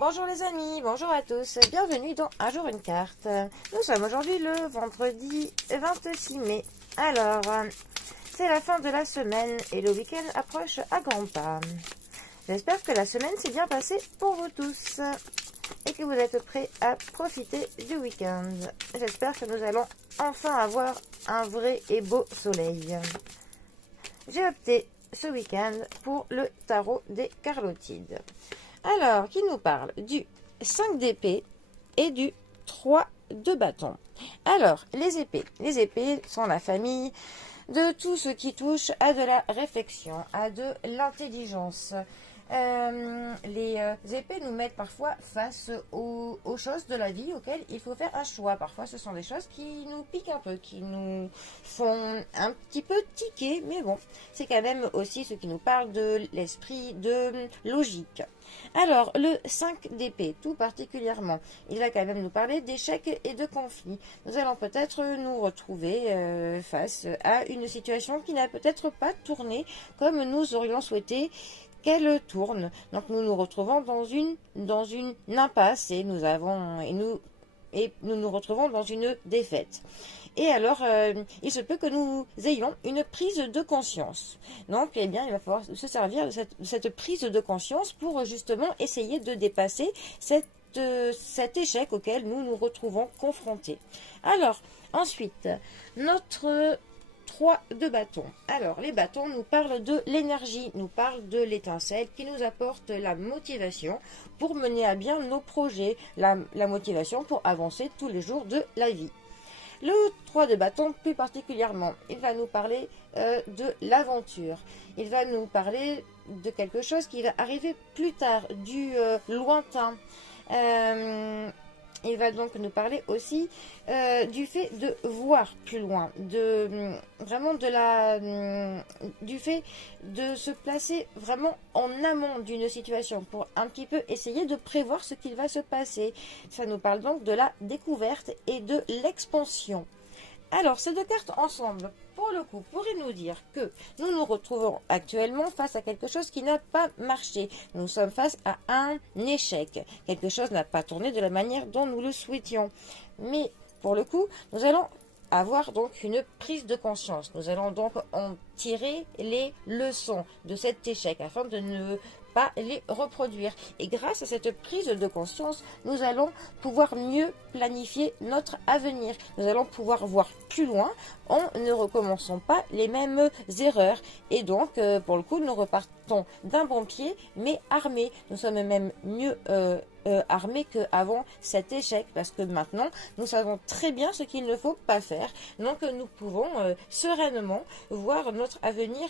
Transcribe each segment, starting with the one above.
Bonjour les amis, bonjour à tous, bienvenue dans Un jour une carte. Nous sommes aujourd'hui le vendredi 26 mai. Alors, c'est la fin de la semaine et le week-end approche à grands pas. J'espère que la semaine s'est bien passée pour vous tous et que vous êtes prêts à profiter du week-end. J'espère que nous allons enfin avoir un vrai et beau soleil. J'ai opté ce week-end pour le tarot des Carlotides. Alors, qui nous parle du 5 d'épée et du 3 de bâton. Alors, les épées. Les épées sont la famille de tout ce qui touche à de la réflexion, à de l'intelligence. Les épées nous mettent parfois face aux choses de la vie auxquelles il faut faire un choix. Parfois, ce sont des choses qui nous piquent un peu, qui nous font un petit peu tiquer, mais bon, c'est quand même aussi ce qui nous parle de l'esprit de logique. Alors, le 5 d'épée, tout particulièrement, il va quand même nous parler d'échecs et de conflits. Nous allons peut-être nous retrouver face à une situation qui n'a peut-être pas tourné comme nous aurions souhaité qu'elle tourne. Donc nous nous retrouvons dans une impasse et nous nous retrouvons dans une défaite. Et alors, il se peut que nous ayons une prise de conscience. Donc, eh bien, il va falloir se servir de cette prise de conscience pour justement essayer de dépasser cet échec auquel nous nous retrouvons confrontés. Alors, ensuite, notre 3 de bâton. Alors, les bâtons nous parlent de l'énergie, nous parlent de l'étincelle qui nous apporte la motivation pour mener à bien nos projets, la motivation pour avancer tous les jours de la vie. Le 3 de bâton, plus particulièrement, il va nous parler de l'aventure. Il va nous parler de quelque chose qui va arriver plus tard, du lointain. Il va donc nous parler aussi du fait de voir plus loin, du fait de se placer vraiment en amont d'une situation pour un petit peu essayer de prévoir ce qu'il va se passer. Ça nous parle donc de la découverte et de l'expansion. Alors, ces deux cartes ensemble, pour le coup, pourraient nous dire que nous nous retrouvons actuellement face à quelque chose qui n'a pas marché. Nous sommes face à un échec. Quelque chose n'a pas tourné de la manière dont nous le souhaitions. Mais, pour le coup, nous allons avoir donc une prise de conscience. Nous allons donc en tirer les leçons de cet échec afin de ne pas les reproduire. Et grâce à cette prise de conscience, nous allons pouvoir mieux planifier notre avenir. Nous allons pouvoir voir plus loin en ne recommençant pas les mêmes erreurs. Et donc, pour le coup, nous repartons d'un bon pied, mais armés. Nous sommes même mieux armés qu'avant cet échec, parce que maintenant, nous savons très bien ce qu'il ne faut pas faire. Donc, nous pouvons sereinement voir notre avenir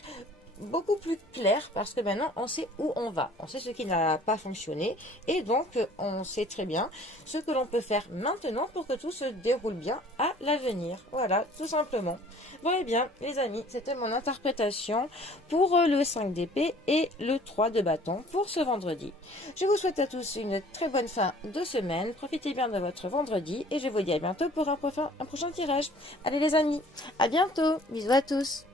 beaucoup plus clair, parce que maintenant on sait où on va, on sait ce qui n'a pas fonctionné et donc on sait très bien ce que l'on peut faire maintenant pour que tout se déroule bien à l'avenir. Voilà, tout simplement. Bon, et bien les amis, c'était mon interprétation pour le 5 d'épée et le 3 de bâton pour ce vendredi. Je vous souhaite à tous une très bonne fin de semaine, profitez bien de votre vendredi et je vous dis à bientôt pour un prochain tirage. Allez les amis, à bientôt, bisous à tous.